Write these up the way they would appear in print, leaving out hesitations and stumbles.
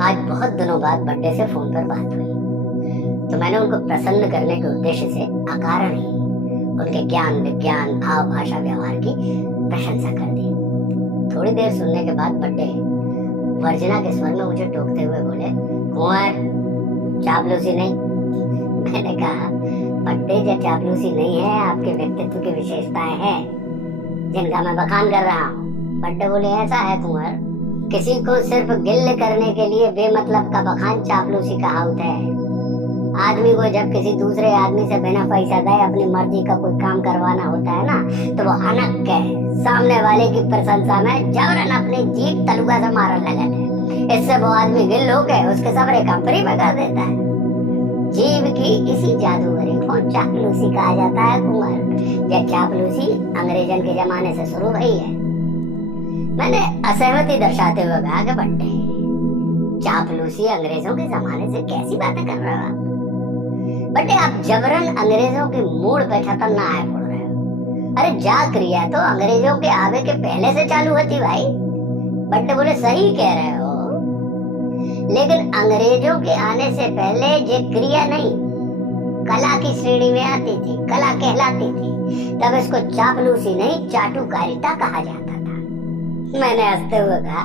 आज बहुत दिनों बाद बर्थडे से फोन पर बात हुई, तो मैंने उनको प्रसन्न करने के उद्देश्य से अकारण ही उनके ज्ञान, विज्ञान, भाव, भाषा, व्यवहार की प्रशंसा कर दी। थोड़ी देर सुनने के बाद बर्थडे वर्जना के स्वर में मुझे टोकते हुए बोले, कुंवर चापलूसी नहीं। मैंने कहा, बर्थडे या चापलूसी नहीं है, आपके व्यक्तित्व की विशेषताएं हैं जिनका मैं बखान कर रहा हूँ। बर्थडे बोले, ऐसा है कुंवर, किसी को सिर्फ गिल्ल करने के लिए बेमतलब का बखान चापलूसी कहावत है। आदमी को जब किसी दूसरे आदमी से बिना पैसा दे अपनी मर्जी का कोई काम करवाना होता है ना, तो वो अनक के सामने वाले की प्रशंसा में जबरन अपनी जीभ तलुआ से मारने लगता है। इससे वो आदमी गिल्ल होकर उसके सबरे काम फ्री में कर देता है। जीभ की इसी जादूगरी को चापलूसी कहा जाता है कुंवर। यह चापलूसी अंग्रेजन के जमाने से शुरू हुई है। मैंने असहमति दर्शाते हुए कहा कि बट्टे, चापलूसी अंग्रेजों के जमाने से कैसी बातें कर रहे हो आप? बट्टे, आप जबरन अंग्रेजों की मूड पे छतन ना आए पड़ रहे हो। अरे जा क्रिया तो अंग्रेजों के आवे के पहले से चालू होती भाई। बट्टे बोले, सही कह रहे हो, लेकिन अंग्रेजों के आने से पहले ये क्रिया नहीं कला की श्रेणी में आती थी, कला कहलाती थी। तब इसको चापलूसी नहीं चाटुकारिता कहा जाता था। मैंने हंसते हुए कहा,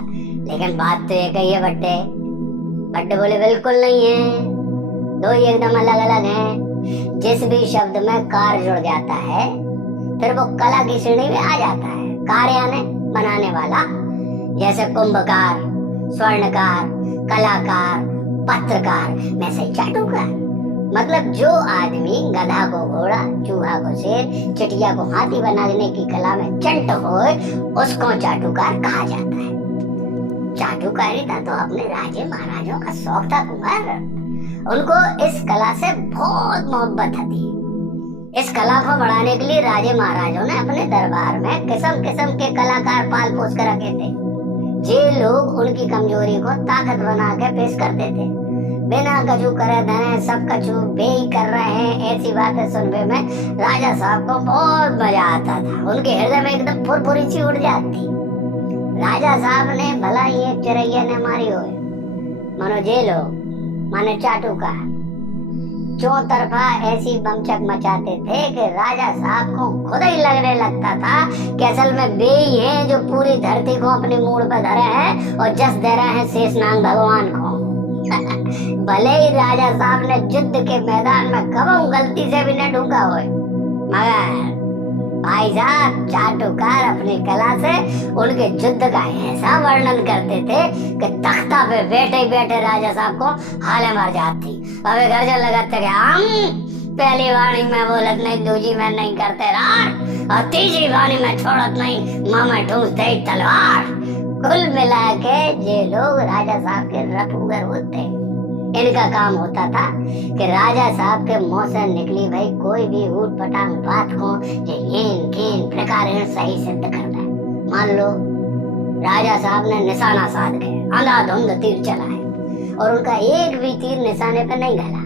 लेकिन बात तो एक ही है बट्टे। बट्टे बोले, बिल्कुल नहीं है, दो ही एकदम अलग अलग हैं। जिस भी शब्द में कार जुड़ जाता है फिर वो कला की श्रेणी में आ जाता है। कार यानी बनाने वाला, जैसे कुंभकार, स्वर्णकार, कलाकार, पत्रकार में से चाटुकार। मतलब जो आदमी गधा को घोड़ा, चूहा को शेर, चिटिया को हाथी बनाने की कला में चंट होए उसको चाटुकार कहा जाता है। चाटुकारिता तो अपने राजे महाराजों का शौक था कुमार। उनको इस कला से बहुत मोहब्बत थी। इस कला को बढ़ाने के लिए राजे महाराजों ने अपने दरबार में किस्म किस्म के कलाकार पाल पोस कर रखे थे। ये लोग उनकी कमजोरी को ताकत बना के पेश करते थे। बिना कछु करे धने सब कछु बेई कर रहे हैं, ऐसी बातें सुनने में राजा साहब को बहुत मजा आता था। उनके हृदय में एकदम फुरफुरी सी उड़ जाती। राजा साहब ने भला ही एक चिरैया ने मारी हो, मानो जेलो माने चाटुकार, चौतरफा ऐसी बमचक मचाते थे कि राजा साहब को खुद ही लगने लगता था कि असल में बेई हैं जो पूरी धरती को अपनी मूड़ पर धरे हैं और जस दे रहे हैं शेषनाग भगवान को। भले ही राजा साहब ने युद्ध के मैदान में कभी गलती से भी न ढूंढा हो, मगर भाई साहब चाटुकार अपनी कला से उनके युद्ध का ऐसा वर्णन करते थे कि तख्ता पे बैठे बैठे राजा साहब को हाले मार जाती। अबे घर से लगाते कि हम पहली वाणी में बोलत नहीं, दूसरी में नहीं करते रार, और तीसरी वाणी में छोड़त नहीं, माँ में ठूसते ही तलवार। कुल मिला के ये लोग राजा साहब के रफूगर होते। इनका काम होता था कि राजा साहब के मुंह से निकली भाई कोई भी ऊट पटांग बात को येन केन प्रकार सही सिद्ध करता है। मान लो राजा साहब ने निशाना साध के अंधाधुंध तीर चलाए और उनका एक भी तीर निशाने पर नहीं गला,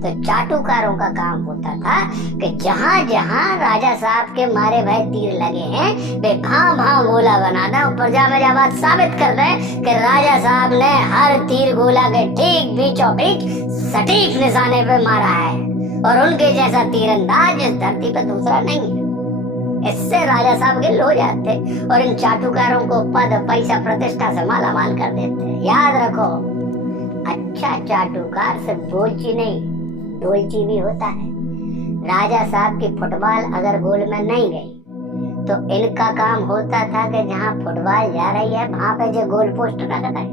तो चाटुकारों का काम होता था कि जहां जहां राजा साहब के मारे भाई तीर लगे हैं वे भां भां गोला बना दे और प्रजा में जब बात साबित कर दे कि राजा साहब ने हर तीर गोला के ठीक बीचों बीच सटीक निशाने पे मारा है और उनके जैसा तीरंदाज इस धरती पे दूसरा नहीं है। इससे राजा साहब गिल हो जाते और इन चाटुकारों को पद, पैसा, प्रतिष्ठा से मालामाल कर देते। याद रखो, अच्छा चाटुकार सिर्फ बोलची नहीं ढोलची भी होता है। राजा साहब की फुटबॉल अगर गोल में नहीं गई तो इनका काम होता था कि जहां फुटबॉल जा रही है वहां पे जो गोल पोस्ट रखता है।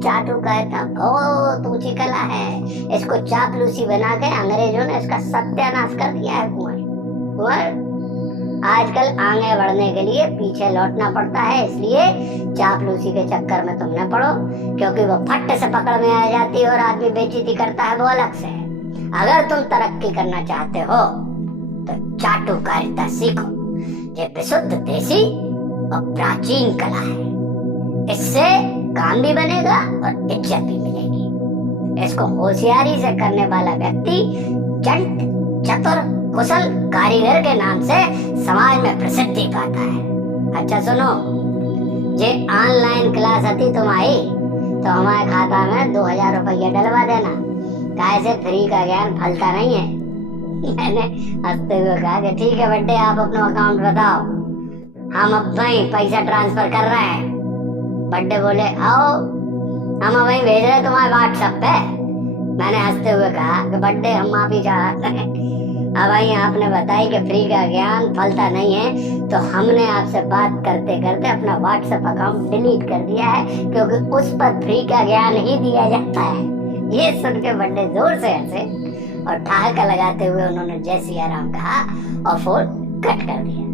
चाटुकारिता बहुत ऊंची कला है। इसको चापलूसी बना के अंग्रेजों ने इसका सत्यानाश कर दिया है कुंवर। आजकल आगे बढ़ने के लिए पीछे लौटना पड़ता है, इसलिए चापलूसी के चक्कर में तुम न पड़ो, क्योंकि वो फट से पकड़ में आ जाती है और आदमी बेइज्जती करता है, वो अलग से। अगर तुम तरक्की करना चाहते हो तो चाटुकारिता सीखो। ये विशुद्ध देसी और प्राचीन कला है। इससे काम भी बनेगा और इज्जत भी मिलेगी। इसको होशियारी से करने वाला व्यक्ति चंट, चतुर, कुशल कारीगर के नाम से समाज में प्रसिद्धि पाता है। अच्छा सुनो, ये ऑनलाइन क्लास आती तुम आई तो हमारे खाता में 2000 रुपया डलवा देना, काहे से फ्री का ज्ञान फलता नहीं है। मैंने हंसते हुए कहा कि ठीक है बड्डे, आप अपना अकाउंट बताओ, हम अब वहीं पैसा ट्रांसफर कर रहे हैं। बड्डे बोले आओ, हम वहीं भेज रहे तुम्हारे व्हाट्सएप पे। मैंने हंसते हुए कहा कि बड्डे हम माफी चाहते हैं, अब वहीं आपने बताई कि फ्री का ज्ञान फलता नहीं है, तो हमने आपसे बात करते करते अपना व्हाट्सएप अकाउंट डिलीट कर दिया है, क्योंकि उस पर फ्री का ज्ञान ही दिया जाता है। ये सुन के बड्डे जोर से हंसे और ठहाका लगाते हुए उन्होंने जय सिया राम कहा और फोन कट कर दिया।